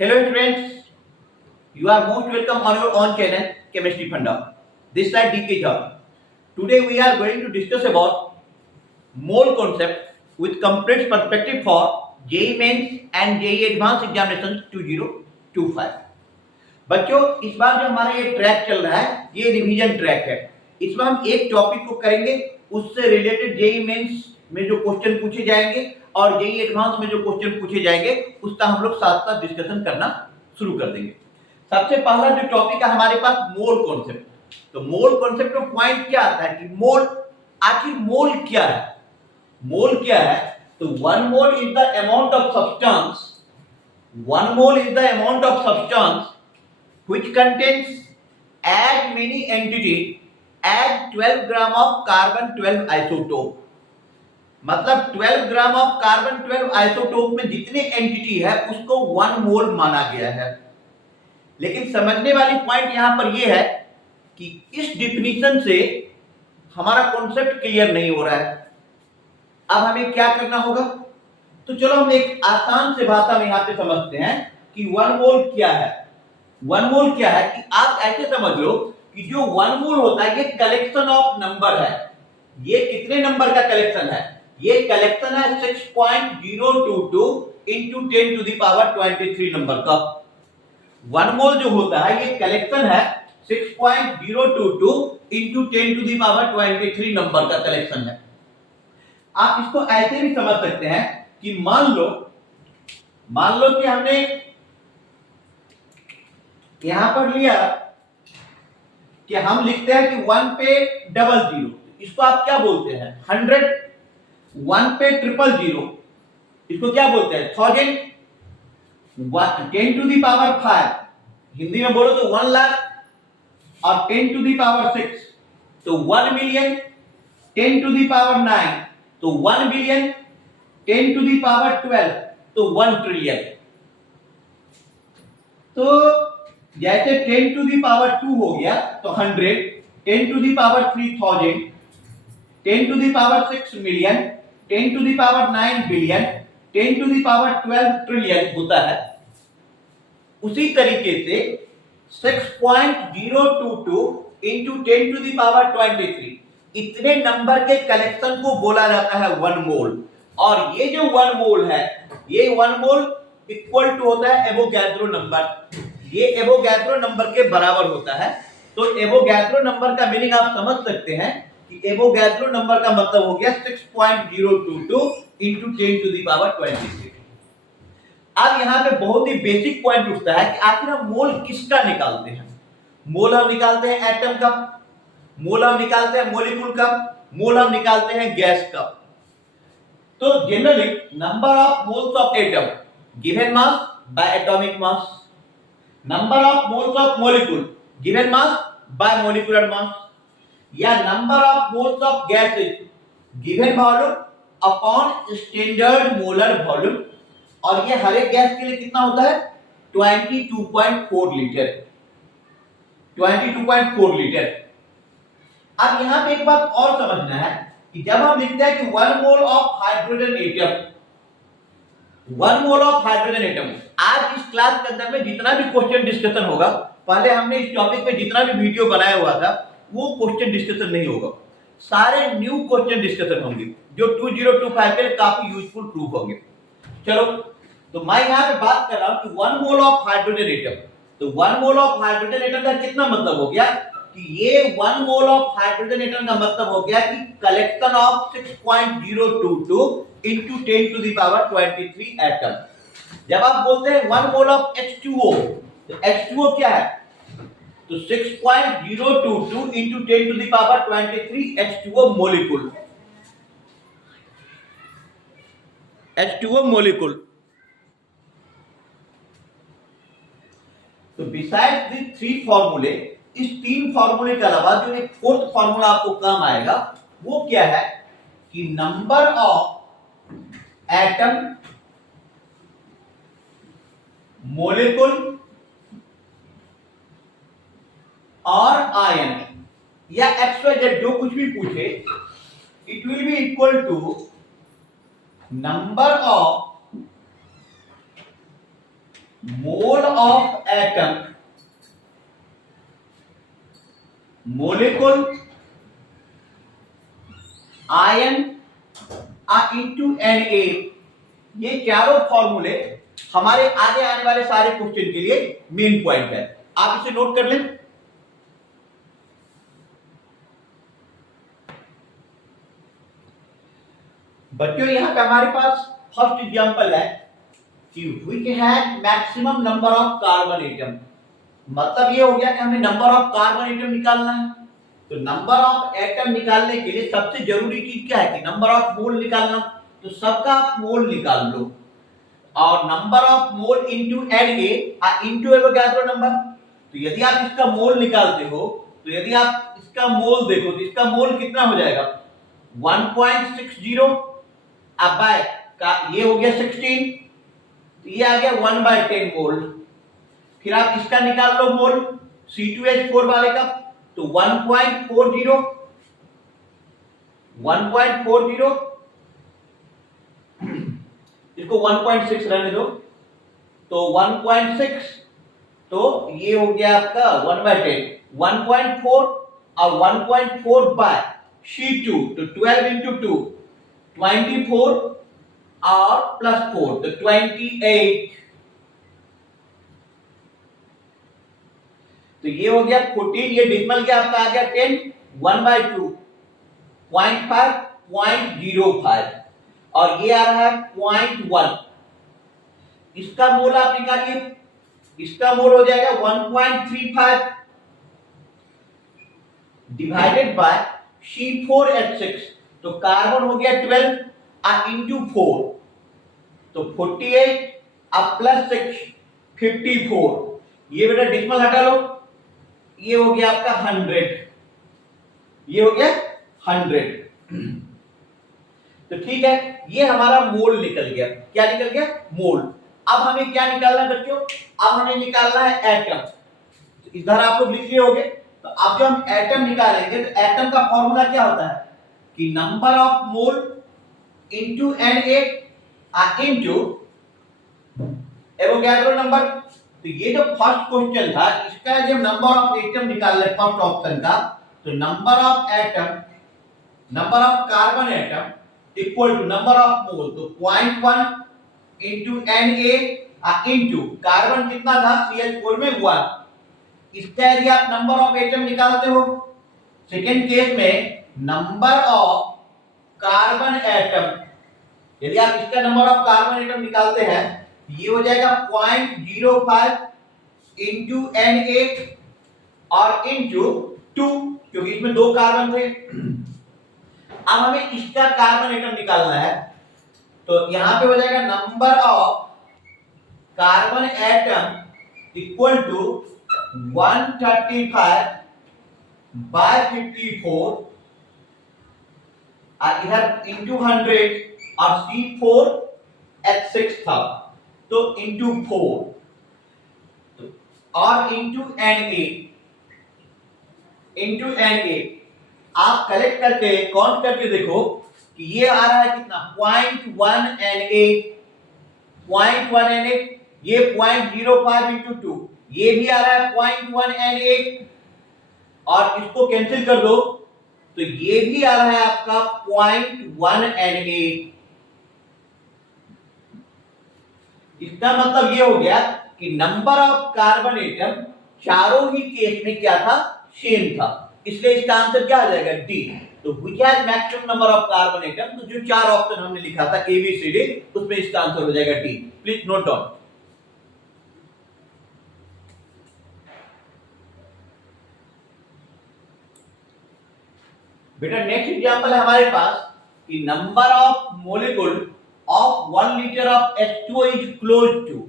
Hello friends, you are most welcome on your own channel Chemistry Funda. This side DK Jha. Today we are going to discuss about mole concept with complete perspective for JEE Mains and JEE Advanced Examinations 2025. बच्चों इस बार जो हमारा ये track चल रहा है ये revision track है। इसमें हम एक टॉपिक को करेंगे, उससे रिलेटेड जेईई मेंस में जो क्वेश्चन पूछे जाएंगे और जेईई एडवांस में जो क्वेश्चन पूछे जाएंगे उसका हम लोग साथ साथ डिस्कशन करना शुरू कर देंगे। सबसे पहला जो टॉपिक है हमारे पास मोल कॉन्सेप्ट। तो मोल कॉन्सेप्ट में पॉइंट क्या आता है कि मोल, आखिर मोल क्या है? मोल क्या है? तो one mole is the amount of substance, one mole is the amount of substance which contains as many entities as 12 gram of carbon 12 isotope। मतलब 12 ग्राम ऑफ कार्बन 12 आइसोटोप में जितने एंटिटी है उसको 1 मोल माना गया है। लेकिन समझने वाली पॉइंट यहां पर यह है कि इस डिफिनीशन से हमारा कॉन्सेप्ट क्लियर नहीं हो रहा है। अब हमें क्या करना होगा? तो चलो हम एक आसान से भाषा में यहां पे समझते हैं कि 1 मोल क्या है। वन मोल क्या है कि आप ऐसे समझ लो कि जो वन मोल होता है ये कलेक्शन ऑफ नंबर है। ये कितने नंबर का कलेक्शन है? ये कलेक्शन है 6.022 into 10 to the power 23 number का। वन मोल जो होता है ये कलेक्शन है 6.022 into 10 to the power 23 number का कलेक्शन है। आप इसको ऐसे भी समझ सकते हैं कि मान लो कि हमने यहां पर लिया कि हम लिखते हैं कि 1 पे 00, इसको आप क्या बोलते हैं? 100। 1 पे 000, इसको क्या बोलते हैं? 1000। 10 to the power 5, हिंदी में बोलो तो 1 लाख, और 10 to the power 6 तो 1 मिलियन, 10 to the power 9 तो 1 बिलियन, 10 to the power 12 तो 1 ट्रिलियन। तो जैसे 10 to the power 2 हो गया तो 100, 10 to the power 3 1000, 10 to the power 6 million, 10 to the power 9 billion, 10 to the power 12 trillion होता है। उसी तरीके से 6.022 into 10 to the power 23 इतने नंबर के कलेक्शन को बोला जाता है 1 मोल। और ये जो 1 मोल है, ये 1 मोल इक्वल टू होता है एवोगैड्रो नंबर। ये एवोगैड्रो नंबर के बराबर होता है। तो एवोगैड्रो नंबर का मीनिंग आप समझ सकते हैं कि एवोगैड्रो नंबर का मतलब हो गया 6.022 into 10 to the power 23। अब यहां पे बहुत ही बेसिक पॉइंट उठता है कि आखिर हम मोल किसका निकालते हैं? मोल हम निकालते हैं एटम का, मोल हम निकालते हैं मॉलिक्यूल का, मोल हम निकालते हैं गैस का। तो generally number of moles of atom given mass by atomic mass, number of moles of molecule given mass by molecular mass, या number of moles of gases given volume upon standard molar volume। और ये हर एक gas के लिए कितना होता है? 22.4 litre, 22.4 litre. अब यहां पे एक बात और समझना है कि जब हम लिखते हैं कि 1 mole of hydrogen atom, 1 mole of hydrogen atom, आज इस क्लास के अंदर में जितना भी क्वेश्चन डिस्कशन होगा, पहले हमने इस टॉपिक पे जितना भी वीडियो बनाया हुआ था वो क्वेश्चन डिस्कशन नहीं होगा, सारे न्यू क्वेश्चन डिस्कशन होंगे जो 2025 के लिए काफी यूजफुल प्रूफ होंगे। चलो, तो मैं यहां पे बात कर रहा हूं कि 1 मोल ऑफ हाइड्रोजन एटम। तो 1 मोल ऑफ हाइड्रोजन एटम का कितना मतलब हो गया कि ये 1 मोल ऑफ हाइड्रोजन एटम का मतलब हो गया कि collection of 6.022 into 10 to the power 23 atom. जब आप बोलते हैं 1 मोल ऑफ H2O, तो H2O क्या है? तो 6.022 into 10 to the power 23 H2O molecule, H2O molecule. तो बिसाइड दी 3 फॉर्मूले, इस 3 फॉर्मूले के अलावा जो एक 4th फॉर्मूला आपको काम आएगा वो क्या है कि नंबर ऑफ एटम, मोलिक्यूल और आयन या XYZ जो कुछ भी पूछे, it will be equal to number of mole of atom, molecule, ion into Na, ये चारों फॉर्मूले हमारे आगे आने वाले सारे क्वेश्चन के लिए मेन पॉइंट है। आप इसे नोट कर लें। बच्चों यहां पे हमारे पास फर्स्ट एग्जांपल है कि which has maximum number of carbon atom. मतलब ये हो गया कि हमें नंबर ऑफ कार्बन एटम निकालना है। तो नंबर ऑफ एटम निकालने के लिए सबसे जरूरी चीज क्या है कि नंबर ऑफ मोल निकालना। तो सबका आप मोल निकाल लो और number of mole into Na into Avogadro number. तो यदि आप इसका मोल निकालते हो तो यदि आप इसका मोल देखो तो इसका मोल कितना हो जाएगा 1.60। अब बाय का ये हो गया 16, तो ये आ गया 1/10 मोल। फिर आप इसका निकाल लो मोल C2H4 वाले का, तो 1.40 इसको 1.6 रहने दो, तो 1.6, तो ये हो गया आपका 1/10, 1.4 और 1.4 बाय C2, तो 12 इंटू 2 24 और प्लस 4 तो 28। तो ये हो गया 14, ये डिसिमल क्या आपका आ गया 10, 1/2 0.5 0.05 और ये आ रहा है 0.1। इसका मोल आप निकालिए, इसका मोल हो जाएगा 1.35 डिवाइडेड बाय C4H6, तो कार्बन हो गया 12 इंटू 4, तो 48 अब प्लस 6 54। ये बेटा डिसिमल हटा लो, ये हो गया आपका 100, ये हो गया 100। तो ठीक है, ये हमारा मोल निकल गया। क्या निकल गया? मोल। अब हमें क्या निकालना है बच्चों? अब हमें निकालना है एटम। तो इधर आप लोग लिख लिए होंगे। तो अब जब हम एटम निकालेंगे तो एटम का फॉर्मूला क्या होता है कि number of mole into Na into Avogadro number. तो ये जो फर्स्ट क्वेश्चन था इसका जब नंबर ऑफ एटम निकाल रहे फर्स्ट ऑप्शन का, तो number of atom, number of carbon atom equal to number of mole, तो 0.1 इंटू Na इंटू कार्बन कितना था CH4 में 1। इसका यदि आप नंबर ऑफ एटम निकालते हो, सेकेंड केस में नंबर ऑफ कार्बन एटम, यदि आप इसका नंबर ऑफ कार्बन एटम निकालते हैं ये हो जाएगा 0.05 इंटू Na और इंटू 2, क्योंकि इसमें 2 कार्बन थे। अब हमें इसका कार्बन एटम निकालना है, तो यहां पे हो जाएगा number of carbon atom equal to 135 by 54 और इधर इंटू 100 और C4H6 था तो इंटू 4 और इंटू Na आप कलेक्ट करके काउंट करके देखो कि ये आ रहा है कितना 0.1 Na, ये 0.05 इंटू 2, ये भी आ रहा है 0.1 Na और इसको कैंसिल कर दो तो ये भी आ रहा है आपका 0.1 Na। इसका मतलब ये हो गया कि नंबर ऑफ कार्बन एटम चारों ही केस में क्या था? सेम था। इसलिए इसका आंसर क्या आ जाएगा? डी। तो which has maximum number of carbon atom, तो जो चार ऑप्शन हमने लिखा था ए बी सी डी, उसमें इसका आंसर हो जाएगा डी। Please note down. बेटा नेक्स्ट एग्जांपल है हमारे पास कि number of molecule of 1 litre of H2O is close to.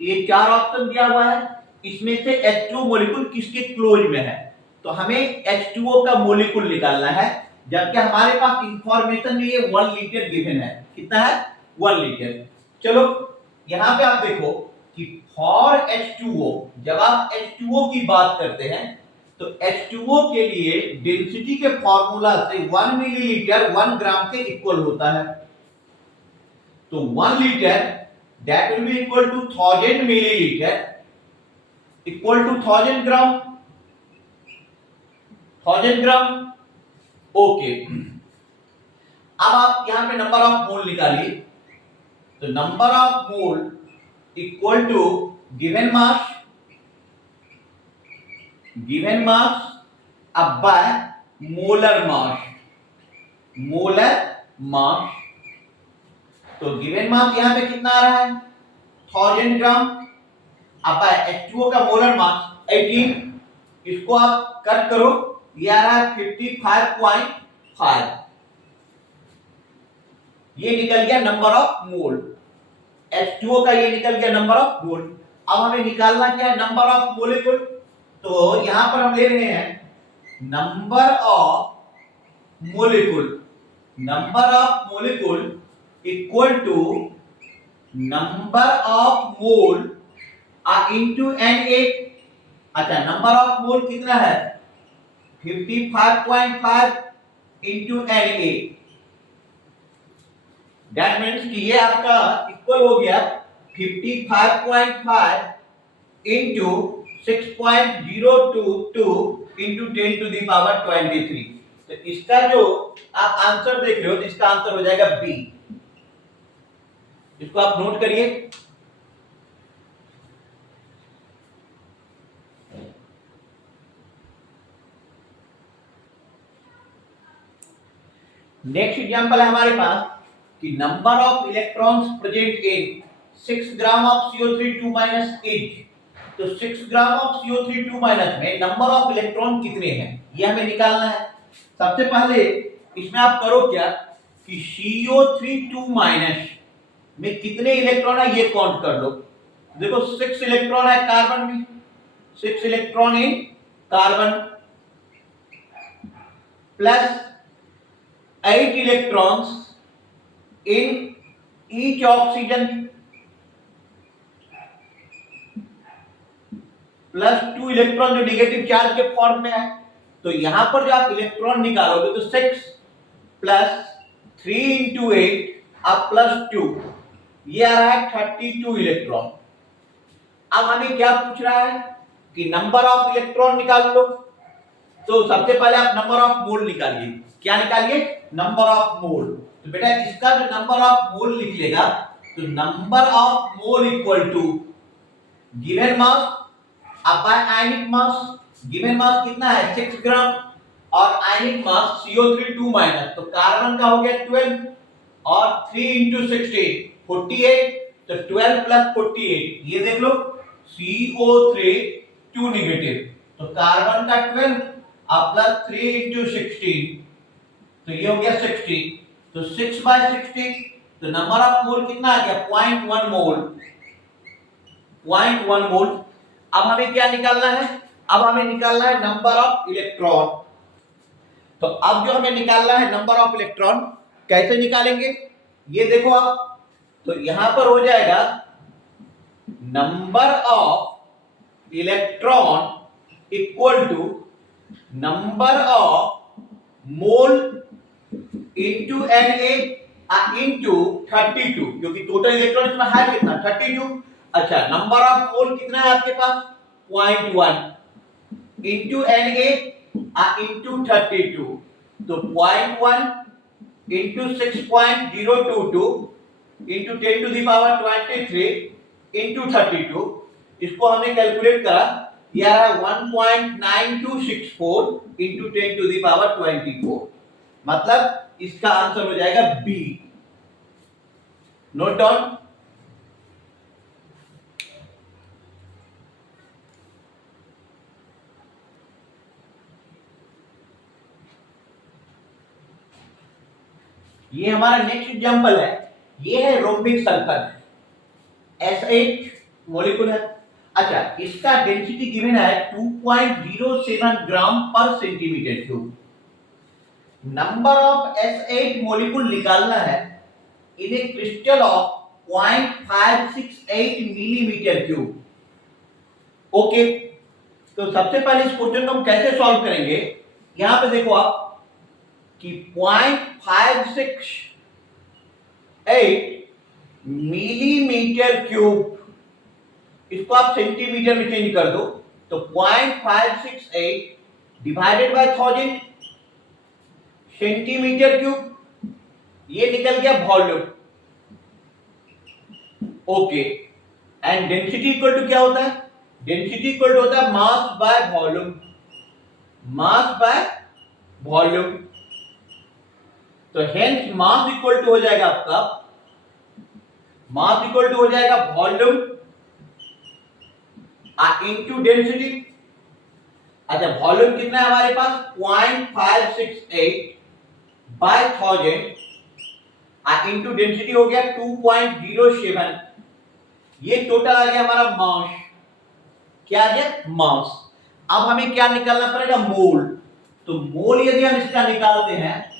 ये चार ऑप्शन दिया हुआ है, इसमें से H2O मोलिक्यूल किसके क्लोज में है। तो हमें H2O का मोलिक्यूल निकालना है, जबकि हमारे पास इंफॉर्मेशन में ये 1 लीटर गिवन है। कितना है? 1 लीटर। चलो यहां पे आप देखो कि फॉर H2O, जब आप H2O की बात करते हैं तो H2O के लिए डेंसिटी के फॉर्मूला से 1 मिलीलीटर 1 ग्राम के इक्वल होता है। तो 1 litre that will be equal to 1000 milliliter equal to 1000 gram. 1000 gram. Okay, अब आप यहां पे नंबर ऑफ मोल निकालिए। तो number of mole equal to given mass अब बाय मोलर मास। तो गिवन मास यहां पे कितना आ रहा है 1000 ग्राम, अब बाय H2O का मोलर मास 18। इसको आप कट करो, ये आ रहा है 55.5। ये निकल गया नंबर ऑफ मोल। H2O का ये निकल गया नंबर ऑफ मोल। अब हमें निकालना क्या है नंबर ऑफ मोलिक्यूल। तो यहां पर हम ले रहे हैं number of molecule equal to number of mole into Na। अच्छा, नंबर ऑफ मोल कितना है 55.5 इंटू Na। दैट मीन्स कि ये आपका इक्वल हो गया 55.5 into 6.022 into 10 to the power 23। तो इसका जो आप आंसर देख रहे हो, तो इसका आंसर हो जाएगा बी। इसको आप नोट करिए। नेक्स्ट एग्जांपल है हमारे पास कि number of electrons present in 6 gram of CO3 is. तो 6 ग्राम ऑफ CO3 में नंबर ऑफ इलेक्ट्रॉन कितने हैं ये हमें निकालना है। सबसे पहले इसमें आप करो क्या कि CO3 में कितने इलेक्ट्रॉन है ये काउंट कर लो। देखो 6 इलेक्ट्रॉन है कार्बन में, 6 electron in carbon plus 8 electrons in each oxygen plus 2 electron जो नेगेटिव चार्ज के फॉर्म में है। तो यहां पर जो आप इलेक्ट्रॉन निकालोगे तो 6 प्लस 3 इंटू 8 अब प्लस 2, ये आ रहा है 32 इलेक्ट्रॉन। अब हमें क्या पूछ रहा है कि नंबर ऑफ इलेक्ट्रॉन निकाल लो। तो सबसे पहले आप नंबर ऑफ मोल निकालिए। क्या निकालिए नंबर ऑफ मोल। तो बेटा इसका जो नंबर ऑफ मोल निकलेगा तो number of mole equal to given mass upon ionic mass. Given mass कितना है 6 ग्राम और आयनिक मास CO3 तो कार्बन का हो गया 12 और 3 इंटू 16 48। तो 12 प्लस 48 ये देख लो CO3 2 नेगेटिव तो कार्बन का 12 और प्लस 3 इंटू 16 तो ये हो गया 60। तो 6/60 तो नंबर ऑफ मोल कितना आ गया 0.1 मोल। अब हमें क्या निकालना है, अब हमें निकालना है नंबर ऑफ इलेक्ट्रॉन। तो अब जो हमें निकालना है नंबर ऑफ इलेक्ट्रॉन कैसे निकालेंगे ये देखो आप। तो यहां पर हो जाएगा number of electron equal to number of mole into Na into 32 क्योंकि टोटल इलेक्ट्रॉन इसमें है कितना 32। अच्छा, नंबर ऑफ मोल कितना है आपके पास 0.1 इंटू Na इंटू 32। तो 0.1 into 6.022 into 10 to the power 23 into 32। इसको हमने कैलकुलेट करा, यह है 1.9264 इंटू 10 टू द पावर 24। मतलब इसका आंसर हो जाएगा बी। Note down. ये हमारा नेक्स्ट एग्जांपल है, ये है रोम्बिक सल्फर S8 मॉलिक्यूल है। अच्छा, इसका डेंसिटी गिवन है 2.07 gram per centimetre cube. Number of S8 molecule निकालना है in a crystal of 0.568 millimetre cube. Okay, तो सबसे पहले इस क्वेश्चन को हम कैसे सॉल्व करेंगे। यहां पे देखो आप कि 0.568 मिलीमीटर क्यूब, इसको आप सेंटीमीटर में चेंज कर दो तो 0.568 डिवाइडेड बाय 1000 सेंटीमीटर क्यूब, ये निकल गया volume. Okay, and density equal to क्या होता है? डेंसिटी इक्वल टू होता है mass by volume, mass by volume. तो हेंस मास इक्वल टू हो जाएगा आपका, मास इक्वल टू हो जाएगा वॉल्यूम इनटू डेंसिटी। अच्छा, वॉल्यूम कितना है हमारे पास? 0.568 बाय 1000 इनटू डेंसिटी हो गया 2.07। ये टोटल आ गया हमारा मास। क्या आ गया? मास। अब हमें क्या निकालना पड़ेगा? मोल। तो मोल यदि हम इसका निकालते हैं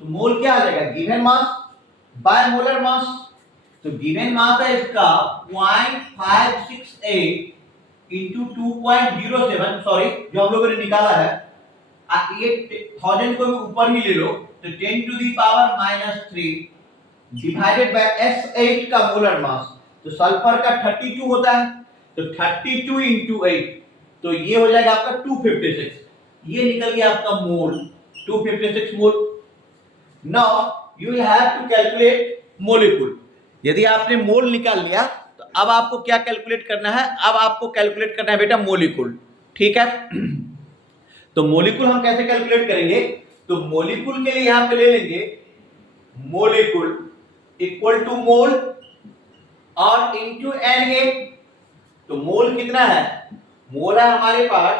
तो मोल क्या आ जाएगा? Given mass by molar mass. तो गिवन मास है इसका 0.568 इंटू 2.07, सॉरी जो हम लोगों ने निकाला है, ये 1000 को भी ऊपर ही ले लो तो 10 to the power -3 divided by S8 का मोलर मास। तो सल्फर का 32 होता है, तो 32 इंटू 8, तो ये हो जाएगा आपका 256। ये निकल गया आपका mole, 256 mole. Now you will have to calculate molecule. यदि आपने मोल निकाल लिया तो अब आपको क्या कैलकुलेट करना है? अब आपको कैलकुलेट करना है बेटा मोलिक्यूल। ठीक है, तो मोलिक्यूल हम कैसे कैलकुलेट करेंगे? तो मोलिक्यूल के लिए यहां पे ले लेंगे मोलिक्यूल इक्वल टू मोल और इंटू Na। तो मोल कितना है? मोल है हमारे पास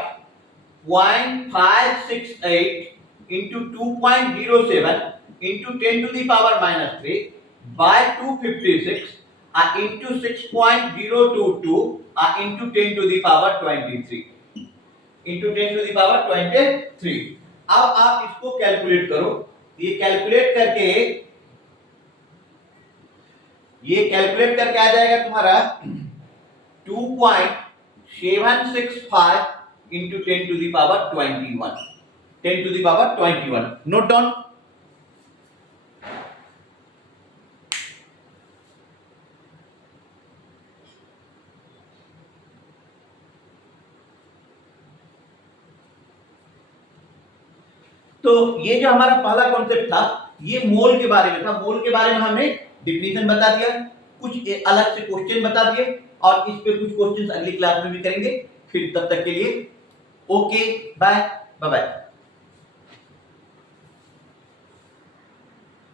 0.568 into 2.07 into 10 to the power -3 by 256 into 6.022 into 10 to the power 23 into 10 to the power 23। अब आप इसको कैलकुलेट करो। ये कैलकुलेट करके आ जाएगा तुम्हारा 2.765 into 10 to the power 21, 10 to the power 21। Note down. तो ये जो हमारा पहला कॉन्सेप्ट था ये मोल के बारे में था। मोल के बारे में हमने डिफिनीशन बता दिया, कुछ अलग से क्वेश्चन बता दिए और इस पे कुछ क्वेश्चंस अगली क्लास में भी करेंगे। फिर तब तक के लिए ओके, बाय बाय।